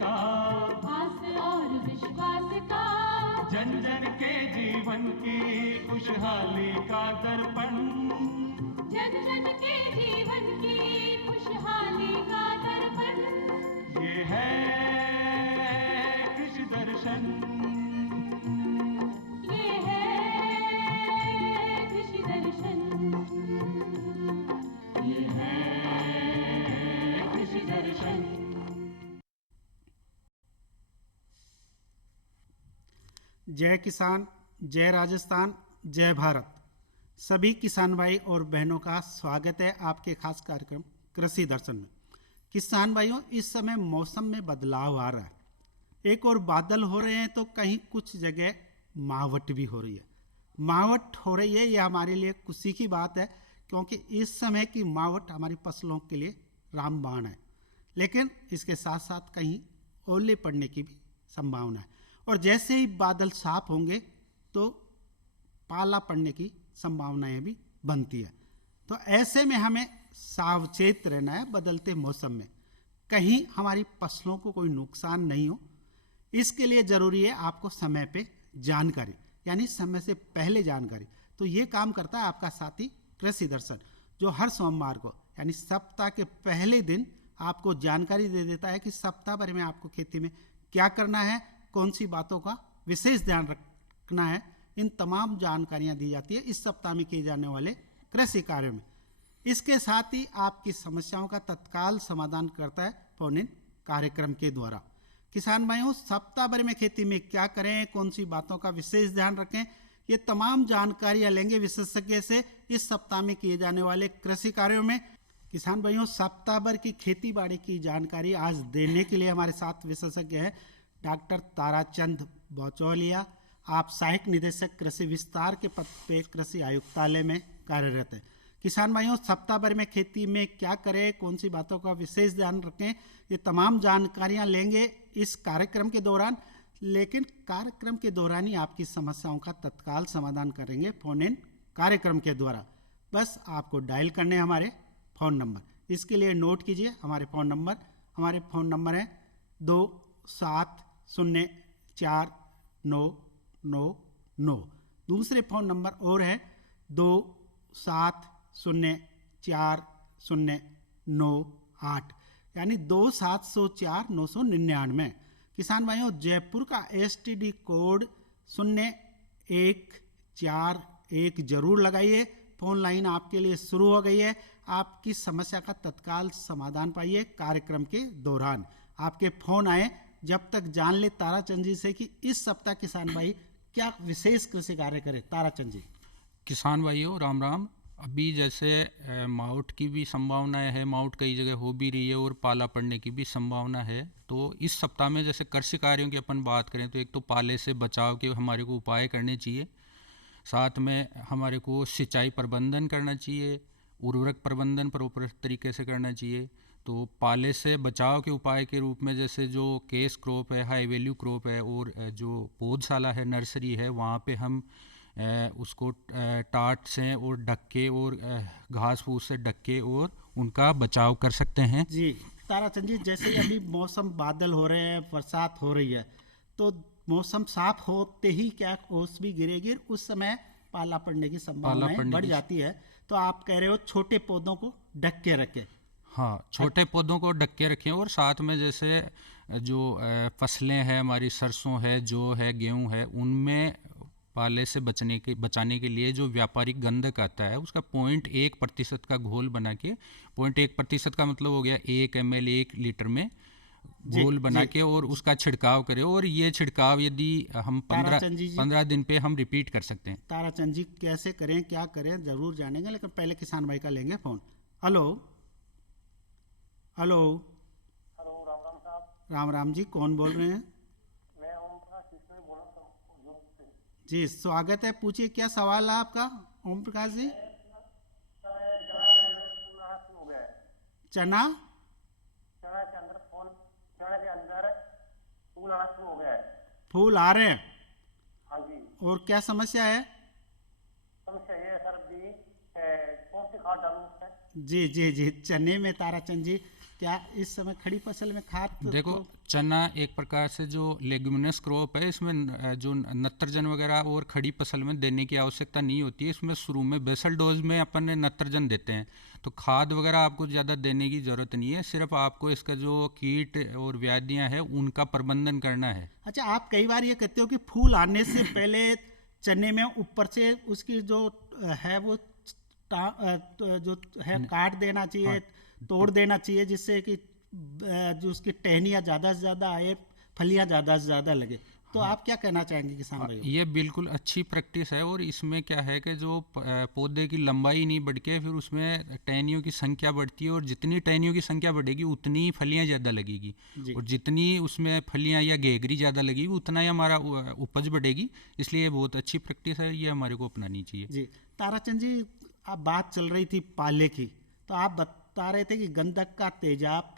का, आस और विश्वास का, जन जन के जीवन की खुशहाली का दर्पण, जन जन के जीवन की खुशहाली का दर्पण, ये है कृषि दर्शन। ये है कृषि दर्शन, ये है कृषि दर्शन। जय किसान, जय राजस्थान, जय भारत। सभी किसान भाई और बहनों का स्वागत है आपके खास कार्यक्रम कृषि दर्शन में। किसान भाइयों, इस समय मौसम में बदलाव आ रहा है। एक और बादल हो रहे हैं तो कहीं कुछ जगह मावट भी हो रही है। मावट हो रही है, यह हमारे लिए खुशी की बात है, क्योंकि इस समय की मावट हमारी फसलों के लिए रामबाण है। लेकिन इसके साथ साथ कहीं ओले पड़ने की भी संभावना है, और जैसे ही बादल साफ होंगे तो पाला पड़ने की संभावनाएं भी बनती है। तो ऐसे में हमें सावचेत रहना है बदलते मौसम में, कहीं हमारी फसलों को कोई नुकसान नहीं हो। इसके लिए जरूरी है आपको समय पे जानकारी, यानी समय से पहले जानकारी। तो ये काम करता है आपका साथी कृषि दर्शन, जो हर सोमवार को यानी सप्ताह के पहले दिन आपको जानकारी दे देता है कि सप्ताह भर में आपको खेती में क्या करना है, कौन सी बातों का विशेष ध्यान रखना है। इन तमाम जानकारियां दी जाती है इस सप्ताह में किए जाने वाले कृषि कार्यों में। इसके साथ ही आपकी समस्याओं का तत्काल समाधान करता है फोन इन कार्यक्रम के द्वारा। किसान भाइयों, सप्ताह भर में खेती में क्या करें, कौन सी बातों का विशेष ध्यान रखें, ये तमाम जानकारियां लेंगे विशेषज्ञ से इस सप्ताह में किए जाने वाले कृषि कार्यों में। किसान भाइयों, सप्ताह भर की खेती बाड़ी की जानकारी आज देने के लिए हमारे साथ विशेषज्ञ है डॉक्टर ताराचंद बौचौलिया। आप सहायक निदेशक कृषि विस्तार के पद पे कृषि आयुक्तालय में कार्यरत है। किसान भाइयों, सप्ताह भर में खेती में क्या करें, कौन सी बातों का विशेष ध्यान रखें, ये तमाम जानकारियां लेंगे इस कार्यक्रम के दौरान। लेकिन कार्यक्रम के दौरान ही आपकी समस्याओं का तत्काल समाधान करेंगे फोन इन कार्यक्रम के द्वारा। बस आपको डायल करने हमारे फ़ोन नंबर, इसके लिए नोट कीजिए हमारे फ़ोन नंबर। हमारे फ़ोन नंबर है 27049999। दूसरे फ़ोन नंबर और है 27040998, यानी 2704-999। किसान भाइयों, जयपुर का STD कोड 0141 जरूर लगाइए। फोन लाइन आपके लिए शुरू हो गई है। आपकी समस्या का तत्काल समाधान पाइए कार्यक्रम के दौरान। आपके फोन आए, जब तक जान ले ताराचंद जी से कि इस सप्ताह किसान भाई क्या विशेष कृषि कार्य करें। ताराचंद जी। किसान भाइयों राम राम। अभी जैसे मावट की भी संभावना है, मावट कई जगह हो भी रही है और पाला पड़ने की भी संभावना है। तो इस सप्ताह में जैसे कृषि कार्यों की अपन बात करें तो एक तो पाले से बचाव के हमारे को उपाय करने चाहिए, साथ में हमारे को सिंचाई प्रबंधन करना चाहिए, उर्वरक प्रबंधन प्रॉपर तरीके से करना चाहिए। तो पाले से बचाव के उपाय के रूप में जैसे जो केस क्रॉप है, हाई वैल्यू क्रॉप है, और जो पौधशाला है, नर्सरी है, वहाँ पे हम उसको टाट से और ढक्के और घास फूस से ढक्के और उनका बचाव कर सकते हैं। जी ताराचंद जी, जैसे ही अभी मौसम बादल हो रहे हैं, बरसात हो रही है, तो मौसम साफ होते ही क्या ओस भी गिरेगी, उस समय पाला पड़ने की संभावनाएं बढ़ जाती है। तो आप कह रहे हो छोटे पौधों को ढक के रखें। हाँ, छोटे पौधों को ढक के रखें, और साथ में जैसे जो फसलें हैं हमारी, सरसों है, जौ है, गेहूं है, उनमें पाले से बचाने के लिए जो व्यापारिक गंधक आता है उसका 0.1% का घोल बना के, 0.1% का मतलब हो गया 1 ml 1 लीटर में घोल बना के, और उसका छिड़काव करें। और ये छिड़काव यदि हम 15 दिन पे हम रिपीट कर सकते हैं। ताराचंद जी, कैसे करें, क्या करें, जरूर जानेंगे, लेकिन पहले किसान भाई का लेंगे phone. Hello hello. Hello, Ram Ram साहब। राम राम जी, कौन बोल रहे हैं? मैं ओम प्रकाश किशोर बोल रहा हूँ से। जी स्वागत है, पूछिए क्या सवाल है आपका ओम प्रकाश जी। चना चना के अंदर फूल, चना के अंदर फूल आना शुरू हो गया है। फूल आ रहे हैं? हाँ जी। और क्या समस्या है? समस्या ये है सर भी कौन सी खाद डालूं उसमें? जी जी जी, चने में ताराचंद जी क्या इस समय खड़ी फसल में खाद देखो, चना एक प्रकार से जो लेग्यूमिनस क्रॉप है, इसमें जो नत्रजन वगैरह और खड़ी फसल में देने की आवश्यकता नहीं होती है। इसमें शुरू में बेसल डोज में अपन नत्रजन देते हैं, तो खाद वगैरह आपको ज़्यादा देने की ज़रूरत नहीं है। सिर्फ आपको इसका जो कीट और व्याधियाँ हैं उनका प्रबंधन करना है। अच्छा, आप कई बार ये कहते हो कि फूल आने से पहले चने में ऊपर से उसकी जो है वो जो है काट देना चाहिए, तोड़ देना चाहिए, जिससे कि जो उसकी टहनियाँ ज़्यादा से ज़्यादा आए, फलियाँ ज़्यादा से ज़्यादा लगे। तो आप क्या कहना चाहेंगे किसान भाई? ये बिल्कुल अच्छी प्रैक्टिस है, और इसमें क्या है कि जो पौधे की लंबाई नहीं बढ़ के फिर उसमें टहनियों की संख्या बढ़ती है, और जितनी टहनियों की संख्या बढ़ेगी उतनी ही फलियाँ ज़्यादा लगेगी, और जितनी उसमें फलियाँ या घेगरी ज़्यादा लगेगी उतना ही हमारा उपज बढ़ेगी। इसलिए ये बहुत अच्छी प्रैक्टिस है, ये हमारे को अपनानी चाहिए। जी, ताराचंद जी, आप बात चल रही थी पाले की, तो आप बता रहे थे कि गंधक का तेजाब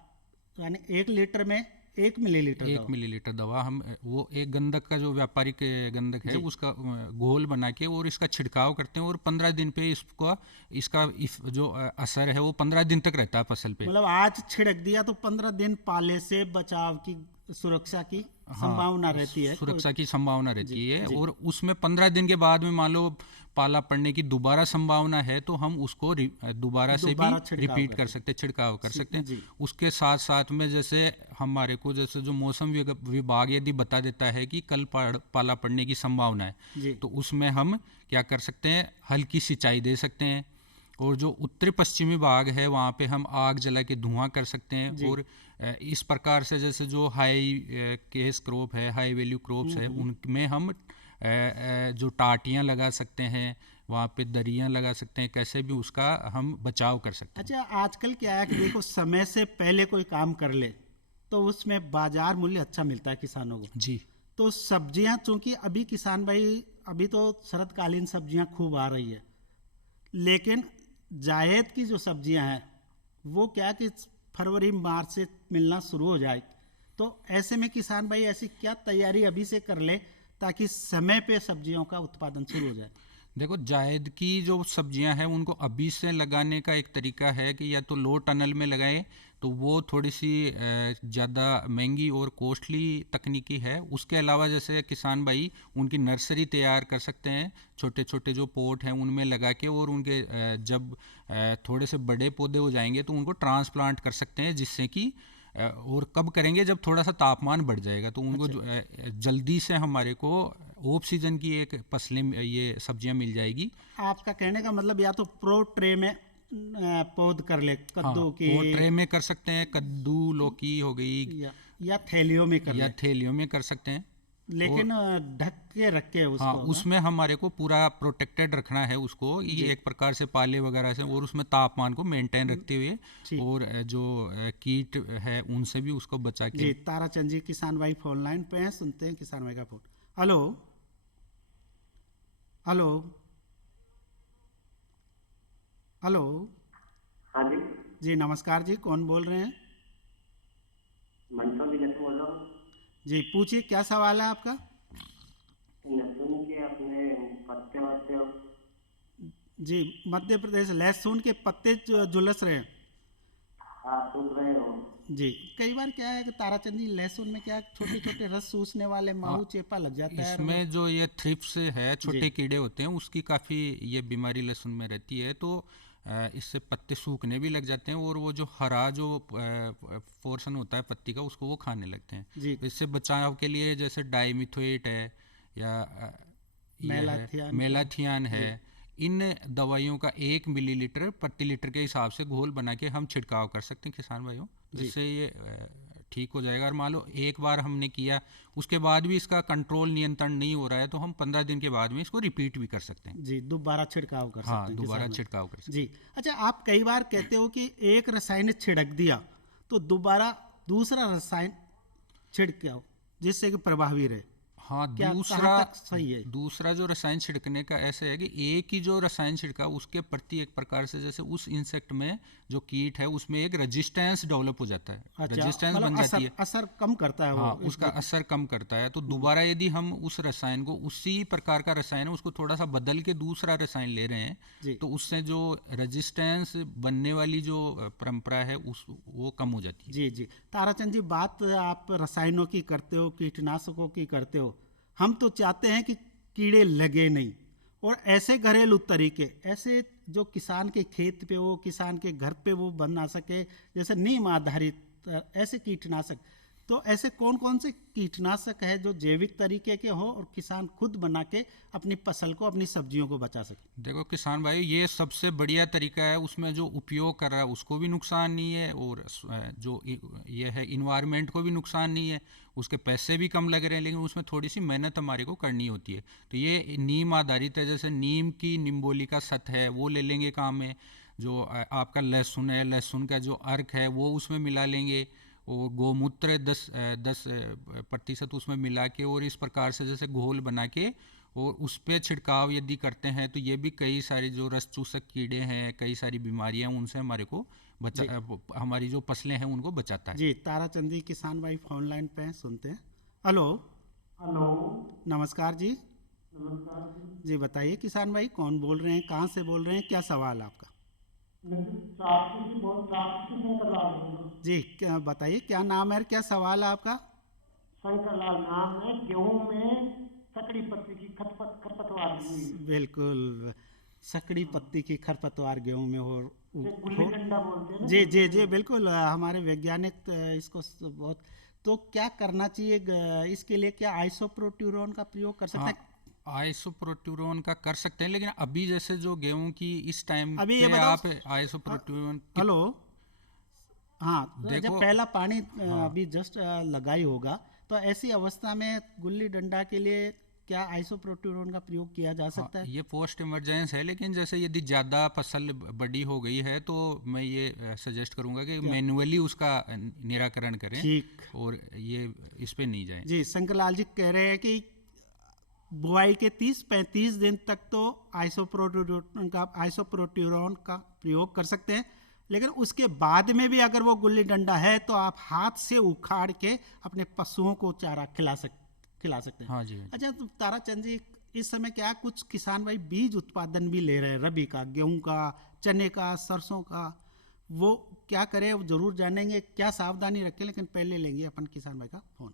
यानी 1 लीटर में 1 मिलीलीटर 1 मिलीलीटर दवा हम वो एक गंधक का जो व्यापारिक गंधक है उसका घोल बना के और इसका छिड़काव करते हैं, और 15 दिन पे इसका जो असर है वो 15 दिन तक रहता है फसल पे। मतलब आज छिड़क दिया तो 15 दिन पाले से बचाव की सुरक्षा की संभावना रहती है, सुरक्षा की संभावना रहती है। और उसमें 15 दिन के बाद में मान लो पाला पड़ने की दोबारा संभावना है, तो हम उसको दोबारा से भी रिपीट कर सकते हैं, छिड़काव कर सकते हैं। उसके साथ साथ में जैसे हमारे को जैसे जो मौसम विभाग यदि बता देता है कि कल पाला पड़ने की संभावना है, तो उसमें हम क्या कर सकते हैं, हल्की सिंचाई दे सकते हैं। और जो उत्तरी पश्चिमी भाग है वहाँ पे हम आग जला के धुआं कर सकते हैं। और इस प्रकार से जैसे जो हाई केस क्रॉप है, हाई वैल्यू क्रॉप्स है, उनमें हम जो टाटियाँ लगा सकते हैं, वहाँ पे दरियाँ लगा सकते हैं, कैसे भी उसका हम बचाव कर सकते हैं। अच्छा, आजकल क्या है कि देखो, समय से पहले कोई काम कर ले तो उसमें बाजार मूल्य अच्छा मिलता है किसानों को। जी, तो सब्जियां, चूंकि अभी किसान भाई, अभी तो शरतकालीन सब्जियां खूब आ रही है, लेकिन जायद की जो सब्जियां हैं वो क्या कि फरवरी मार्च से मिलना शुरू हो जाए। तो ऐसे में किसान भाई ऐसी क्या तैयारी अभी से कर ले ताकि समय पे सब्जियों का उत्पादन शुरू हो जाए? देखो, जायद की जो सब्जियां हैं उनको अभी से लगाने का एक तरीका है कि या तो लो टनल में लगाएं, तो वो थोड़ी सी ज़्यादा महंगी और कॉस्टली तकनीकी है। उसके अलावा जैसे किसान भाई उनकी नर्सरी तैयार कर सकते हैं, छोटे छोटे जो पोट हैं उनमें लगा के, और उनके जब थोड़े से बड़े पौधे हो जाएंगे तो उनको ट्रांसप्लांट कर सकते हैं, जिससे कि और कब करेंगे, जब थोड़ा सा तापमान बढ़ जाएगा, तो उनको जल्दी से हमारे को ऑफ सीजन की एक फसलें, ये सब्जियां मिल जाएगी। आपका कहने का मतलब या तो प्रो ट्रे में पौध कर ले, कद्दू की, वो ट्रे में कर सकते हैं, कद्दू, लौकी हो गई, या थैलियों में कर या ले, थैलियों में कर सकते हैं, लेकिन ढक के रख के उसको। हाँ, उसमें हमारे को पूरा प्रोटेक्टेड रखना है उसको, ये एक प्रकार से पाले वगैरह से, और उसमें तापमान को मेंटेन रखते हुए, और जो कीट है उनसे भी उसको बचा के। जी, ताराचंद जी किसान भाई फोन लाइन पे हैं, सुनते हैं किसान भाई का फोन। Hello hello hello. हाँ जी, जी नमस्कार जी, कौन बोल रहे हैं? मनसो जिले से बोल रहा हूँ। जी पूछिए, क्या सवाल है आपका? लहसुन के अपने पत्ते वत्ते। जी, मध्य प्रदेश लहसुन के पत्ते झुलस रहे हैं। हाँ, सूख रहे हो। जी, कई बार क्या है कि ताराचंद जी, लहसुन में क्या छोटे छोटे रस चूसने वाले माहू चेपा लग जाता है। इसमें जो ये थ्रिप्स है, छोटे कीड़े होते हैं, उसकी काफ़ी ये बीमारी लहसुन में रहती है, तो इससे पत्ते सूखने भी लग जाते हैं, और वो जो हरा जो पोर्शन होता है पत्ती का, उसको वो खाने लगते हैं। जी, तो इससे बचाव के लिए जैसे डाइमिथोएट है या मेलाथियान है, इन दवाइयों का 1 मिलीलीटर प्रति लीटर के हिसाब से घोल बना के हम छिड़काव कर सकते हैं किसान भाइयों। इससे ये ठीक हो जाएगा। और मान लो एक बार हमने किया, उसके बाद भी इसका कंट्रोल नियंत्रण नहीं हो रहा है, तो हम 15 दिन के बाद में इसको रिपीट भी कर सकते हैं। जी, दोबारा छिड़काव कर सकते हैं। हाँ, दोबारा छिड़काव कर सकते हैं। जी, अच्छा, आप कई बार कहते हो कि एक रसायन छिड़क दिया तो दोबारा दूसरा रसायन छिड़काओ, जिससे कि प्रभावी रहे। हाँ, क्या कहाँ दूसरा तक सही है? दूसरा जो रसायन छिड़कने का ऐसे है कि एक ही जो रसायन छिड़का उसके प्रति एक प्रकार से जैसे उस इंसेक्ट में जो कीट है उसमें एक रेजिस्टेंस डेवलप हो जाता है, अच्छा, रेजिस्टेंस मतलब बन जाती है। असर कम करता है हाँ, वो उसका असर कम करता है। तो दोबारा यदि हम उस रसायन को, उसी प्रकार का रसायन है उसको थोड़ा सा बदल के दूसरा रसायन ले रहे हैं, जी तो उससे जो रेजिस्टेंस बनने वाली जो परंपरा है उस वो कम हो जाती है। जी जी। ताराचंद जी, बात आप रसायनों की करते हो, कीटनाशकों की करते हो, हम तो चाहते हैं कि कीड़े लगे नहीं, और ऐसे घरेलू तरीके, ऐसे जो किसान के खेत पे हो, किसान के घर पे वो बना सके, जैसे नीम आधारित ऐसे कीटनाशक, तो ऐसे कौन कौन से कीटनाशक है जो जैविक तरीके के हो और किसान खुद बना के अपनी फसल को, अपनी सब्जियों को बचा सके? देखो किसान भाई, ये सबसे बढ़िया तरीका है। उसमें जो उपयोग कर रहा है उसको भी नुकसान नहीं है, और जो ये है इन्वायरमेंट को भी नुकसान नहीं है। उसके पैसे भी कम लग रहे हैं, लेकिन उसमें थोड़ी सी मेहनत हमारे को करनी होती है। तो ये नीम आधारित है। जैसे नीम की निम्बोली का सत है वो ले लेंगे काम में। जो आपका लहसुन है, लहसुन का जो अर्क है वो उसमें मिला लेंगे, और गोमूत्र 10% उसमें मिला के, और इस प्रकार से जैसे घोल बना के और उस पर छिड़काव यदि करते हैं तो ये भी कई सारी जो रस चूसक कीड़े हैं, कई सारी बीमारियां हैं, उनसे हमारे को हमारी जो फसलें हैं उनको बचाता है। जी, ताराचंद जी किसान भाई फोन लाइन पे हैं, सुनते हैं। हेलो। हेलो, नमस्कार जी। नमस्कार जी। जी बताइए किसान भाई, कौन बोल रहे हैं, कहाँ से बोल रहे हैं, क्या सवाल है आपका? जी क्या बताइए, क्या नाम है, क्या सवाल है आपका? शंकर लाल नाम है। गेहूं में सकड़ी पत्ती की खरपतवार बिल्कुल, सकड़ी पत्ती की खरपतवार गेहूं में गुल्ली डंडा बोलते हैं ना। जी जी जी बिल्कुल, हमारे वैज्ञानिक इसको बहुत, तो क्या करना चाहिए इसके लिए? क्या आइसोप्रोट्यूरोन का प्रयोग कर सकते हैं? आइसोप्रोट्यूरोन का कर सकते हैं, लेकिन अभी जैसे जो गेहूं की इस टाइम अभी ये पे बताओ। आप आइसोप्रोट्यूरोन हेलो। हाँ, देखो, जब पहला पानी अभी जस्ट लगा ही होगा, तो ऐसी अवस्था में गुल्ली डंडा के लिए क्या आइसोप्रोट्यूरोन का प्रयोग किया जा सकता है? ये पोस्ट इमरजेंस है, लेकिन जैसे यदि ज़्यादा फसल बड़ी हो गई है तो मैं ये सजेस्ट करूंगा कि मैन्युअली उसका निराकरण करें, ठीक। और ये इस पे नहीं जाए। जी, शंकरलाल जी कह रहे हैं कि बुआई के 30-35 दिन तक तो आइसोप्रोट्यूरोन का प्रयोग कर सकते हैं, लेकिन उसके बाद में भी अगर वो गुल्ली डंडा है तो आप हाथ से उखाड़ के अपने पशुओं को चारा खिला सकते हैं। हाँ जी, हाँ जी। अच्छा, तो ताराचंद जी, इस समय क्या कुछ किसान भाई बीज उत्पादन भी ले रहे हैं, रबी का, गेहूं का, चने का, सरसों का, वो क्या करें, वो जरूर जानेंगे, क्या सावधानी रखें, लेकिन पहले लेंगे अपन किसान भाई का फोन।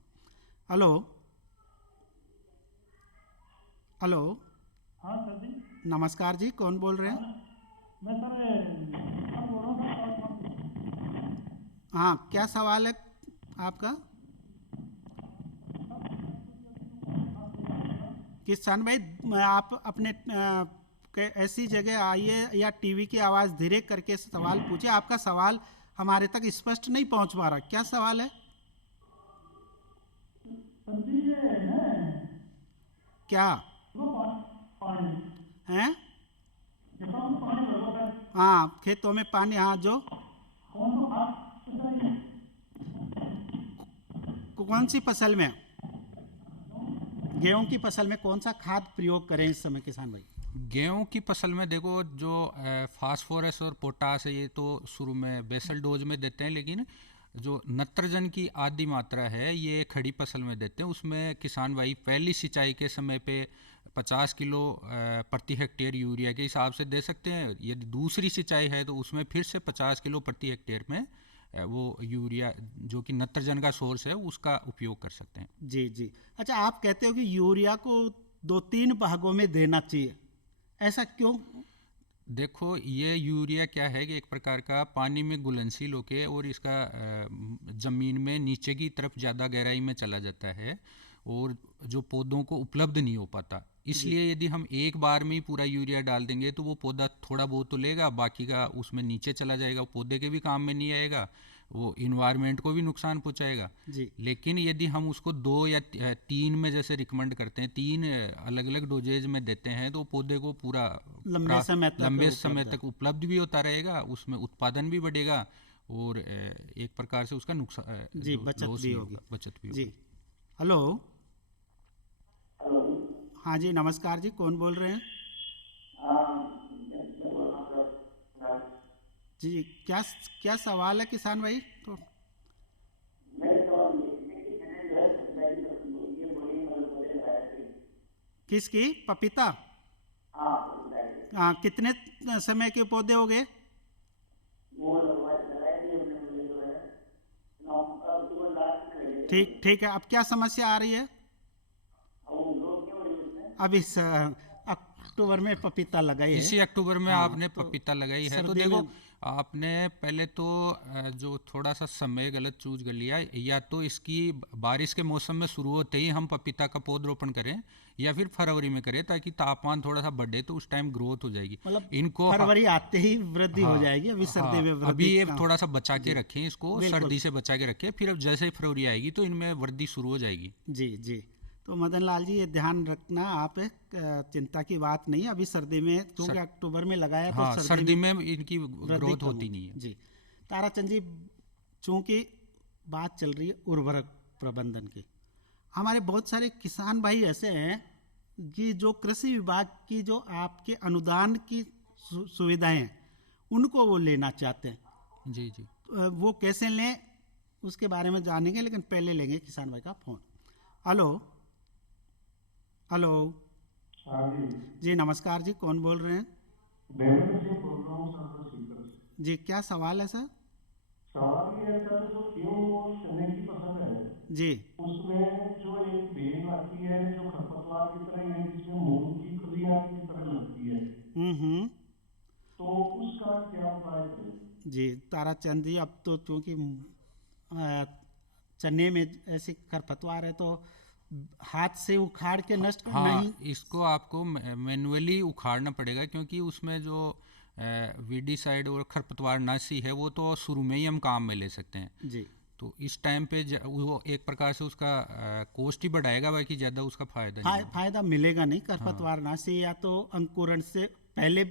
हेलो। हेलो। हाँ सर जी। नमस्कार जी, कौन बोल रहे हैं? मैं सर बोल रहा हूँ। हाँ, क्या सवाल है आपका किसान भाई? आप अपने ऐसी जगह आइए या टीवी की आवाज़ धीरे करके सवाल पूछिए। आपका सवाल हमारे तक स्पष्ट नहीं पहुंच पा रहा, क्या सवाल है? क्या हैं? हाँ, खेतों में पानी, हाँ, जो कौन सी फसल में, गेहूं की फसल में कौन सा खाद प्रयोग करें इस समय किसान भाई? गेहूं की फसल में देखो, जो फास्फोरस और पोटास है ये तो शुरू में बेसल डोज में देते हैं, लेकिन जो नत्रजन की आधी मात्रा है ये खड़ी फसल में देते हैं। उसमें किसान भाई पहली सिंचाई के समय पे 50 किलो प्रति हेक्टेयर यूरिया के हिसाब से दे सकते हैं। यदि दूसरी सिंचाई है तो उसमें फिर से 50 किलो प्रति हेक्टेयर में वो यूरिया जो कि नत्रजन का सोर्स है उसका उपयोग कर सकते हैं। जी जी। अच्छा, आप कहते हो कि यूरिया को 2-3 भागों में देना चाहिए, ऐसा क्यों? देखो, ये यूरिया क्या है कि एक प्रकार का पानी में घुलनशील होके और इसका ज़मीन में नीचे की तरफ ज़्यादा गहराई में चला जाता है और जो पौधों को उपलब्ध नहीं हो पाता। इसलिए यदि हम एक बार में ही पूरा यूरिया डाल देंगे तो वो पौधा थोड़ा बहुत तो लेगा, बाकी का उसमें नीचे चला जाएगा, पौधे के भी काम में नहीं आएगा, वो इन्वायरमेंट को भी नुकसान पहुंचाएगा। जी। लेकिन यदि हम उसको 2 या 3 में जैसे रिकमेंड करते हैं, 3 अलग अलग डोजेज में देते हैं, तो पौधे को पूरा लंबे समय तक उपलब्ध भी होता रहेगा, उसमें उत्पादन भी बढ़ेगा और एक प्रकार से उसका नुकसान जी बचत भी होगी। बचत भी जी। होगी। हेलो। हाँ जी, नमस्कार जी, कौन बोल रहे हैं? जी, क्या क्या सवाल है किसान भाई? तो किसकी? पपीता? हाँ, कितने समय के पौधे हो गए? ठीक ठीक है, अब क्या समस्या आ रही है? अब इस अक्टूबर में पपीता लगाई है। इसी अक्टूबर में हाँ, आपने तो पपीता लगाई है, तो सर्दी देखो में आपने पहले तो जो थोड़ा सा समय गलत चूज कर लिया, या तो इसकी बारिश के मौसम में शुरू होते ही हम पपीता का पौधरोपण करें, या फिर फरवरी में करें, ताकि तापमान थोड़ा सा बढ़े तो उस टाइम ग्रोथ हो जाएगी मतलब इनको। फरवरी आते ही वृद्धि हो हाँ, जाएगी। अभी सर्दी हाँ, में अभी वृद्धि ये कहाँ? थोड़ा सा बचा के जी, रखें इसको, बिल्कुल। सर्दी से बचा के रखें, फिर अब जैसे ही फरवरी आएगी तो इनमें वृद्धि शुरू हो जाएगी। जी जी, तो मदन लाल जी, ये ध्यान रखना आप, चिंता की बात नहीं है। अभी सर्दी में, क्योंकि अक्टूबर में लगाया तो हाँ, सर्दी सर्दी में में इनकी वृद्धि ग्रोथ कम होती होगी। नहीं है। जी, ताराचंद जी, चूंकि बात चल रही है उर्वरक प्रबंधन की, हमारे बहुत सारे किसान भाई ऐसे हैं कि जो कृषि विभाग की जो आपके अनुदान की सुविधाएं हैं, उनको वो लेना चाहते हैं। जी जी। वो कैसे लें उसके बारे में जानेंगे, लेकिन पहले लेंगे किसान भाई का फोन। Hello hello. हाँ जी, जी नमस्कार जी, कौन बोल रहे हैं? देवेंद्र सिंह बोल रहा हूँ सर, सीकर से। जी, क्या सवाल है सर? सवाल ये है सर, जो गेहूं और चने की फसल है, जी उसमें जो एक बेल आती है जो खरपतवार की तरह है, जिसमें मूंग की फलियां की तरह लगती है, हम्म। तो उसका क्या उपाय है? जी ताराचंद जी, अब तो चूंकि चने में ऐसी खरपतवार है तो हाथ से उखाड़ के नष्ट कर हाँ, नहीं। इसको आपको मैनुअली उखाड़ना पड़ेगा, क्योंकि उसमें जो वीडीसाइड और खरपतवारनाशी है वो तो शुरू में ही हम काम में ले सकते हैं। जी तो इस टाइम पे वो एक प्रकार से उसका कॉस्ट ही बढ़ाएगा, बाकी ज़्यादा उसका फायदा नहीं होगा। फायदा मिलेगा नहीं। खरपतवारनाशी या तो अंकुरण से पहले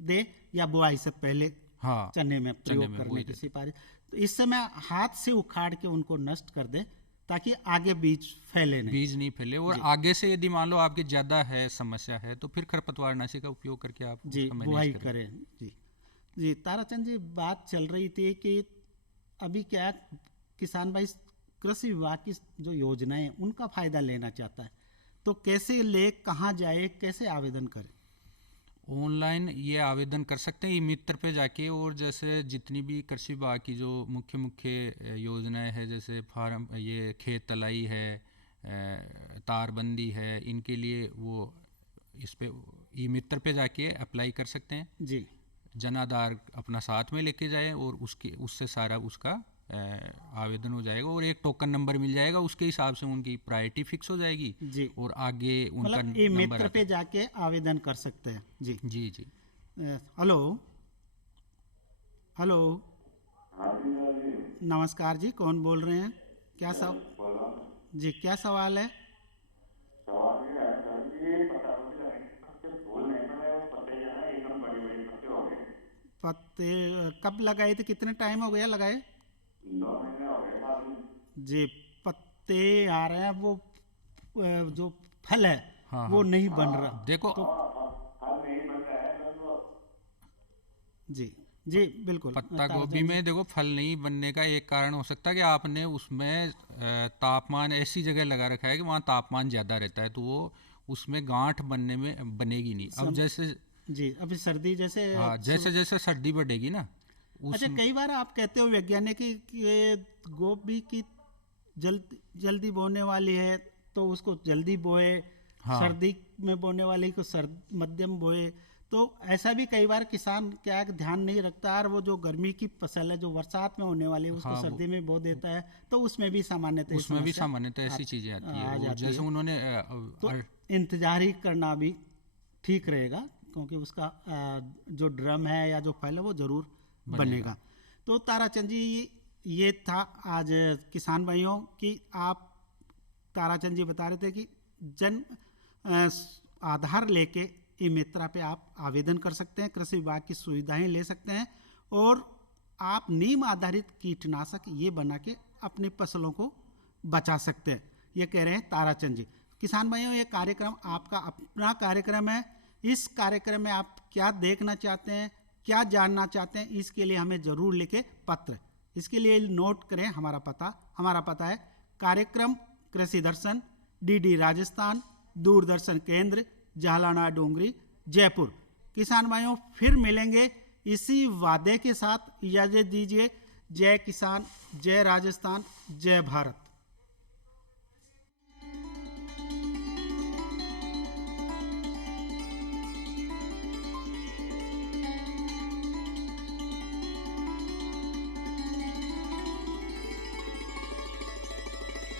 दे या बुआई से पहले हाँ, चने में प्रयोग में करने बोई की देते। सिफारिश। तो इस समय हाथ से उखाड़ के उनको नष्ट कर दे, ताकि आगे बीज फैले नहीं। बीज नहीं फैले, और आगे से यदि मान लो आपकी ज़्यादा है समस्या है, तो फिर खरपतवारनाशी का उपयोग करके आप जी, उसका बुआई मैनेज करें। करें। जी जी, ताराचंद जी, बात चल रही थी कि अभी क्या किसान भाई कृषि विभाग की जो योजनाएं हैं उनका फायदा लेना चाहता है, तो कैसे ले, कहाँ जाए, कैसे आवेदन करे? ऑनलाइन ये आवेदन कर सकते हैं ई मित्र पे जाके, और जैसे जितनी भी कृषि विभाग की जो मुख्य मुख्य योजनाएं हैं, जैसे फार्म, ये खेत तलाई है, तारबंदी है, इनके लिए वो इस पे ई मित्र पे जाके अप्लाई कर सकते हैं। जी जन आधार अपना साथ में लेके जाए, और उससे सारा उसका आवेदन हो जाएगा, और एक टोकन नंबर मिल जाएगा, उसके हिसाब से उनकी प्रायोरिटी फिक्स हो जाएगी, जी, और आगे उनका मतलब ये नंबर मित्र पे जाके आवेदन कर सकते हैं। जी जी जी। Hello hello. नमस्कार जी, कौन बोल रहे हैं? क्या सब जी, क्या सवाल है? सवाल ये है सर कि पता नहीं फूल नहीं बने, पत्ते जो है एकदम बड़े बड़े पत्ते हो गए। पत्ते कब लगाए थे? कितने टाइम हो गया लगाए? 2 महीने हो गए मालूम। जी, पत्ते आ रहे हैं, वो जो फल है हाँ, वो हाँ। नहीं बन रहा। देखो फल नहीं बन रहा है सर, वो जी जी बिल्कुल। पत्ता ताराचंद गोभी जी, में देखो फल नहीं बनने का एक कारण हो सकता है कि आपने उसमें तापमान ऐसी जगह लगा रखा है कि वहाँ तापमान ज़्यादा रहता है, तो वो उसमें गांठ बनने में बनेगी नहीं। अब जैसे जी, अभी सर्दी जैसे हाँ, जैसे जैसे सर्दी बढ़ेगी ना, अच्छा, कई बार आप कहते हो वैज्ञानिक कि ये गोभी की जल्दी बोने वाली है तो उसको जल्दी बोए, हाँ। सर्दी में बोने वाली को मध्यम बोए, तो ऐसा भी कई बार किसान क्या ध्यान नहीं रखता, और वो जो गर्मी की फसल है जो बरसात में होने वाली है उसको हाँ, सर्दी में बो देता है, तो उसमें भी सामान्यतः उसमें भी सामान्यतः ऐसी चीज़ें आती है। आ और जाती जैसे है। उन्होंने तो इंतजार ही करना भी ठीक रहेगा, क्योंकि उसका जो ड्रम है या जो फल है वो जरूर बनेगा। तो ताराचंद जी, ये था आज किसान भाइयों की, आप ताराचंद जी बता रहे थे कि जन आधार लेके ई मित्रा पे आप आवेदन कर सकते हैं, कृषि विभाग की सुविधाएं ले सकते हैं, और आप नीम आधारित कीटनाशक ये बना के अपनी फसलों को बचा सकते हैं, ये कह रहे हैं ताराचंद जी। किसान भाइयों, ये कार्यक्रम आपका अपना कार्यक्रम है। इस कार्यक्रम में आप क्या देखना चाहते हैं, क्या जानना चाहते हैं, इसके लिए हमें ज़रूर लिखे पत्र। इसके लिए नोट करें हमारा पता है कार्यक्रम कृषि दर्शन, डीडी राजस्थान, दूरदर्शन केंद्र, जालाना डोंगरी, जयपुर। किसान भाइयों, फिर मिलेंगे इसी वादे के साथ। इजाज़त दीजिए। जय किसान, जय राजस्थान, जय भारत।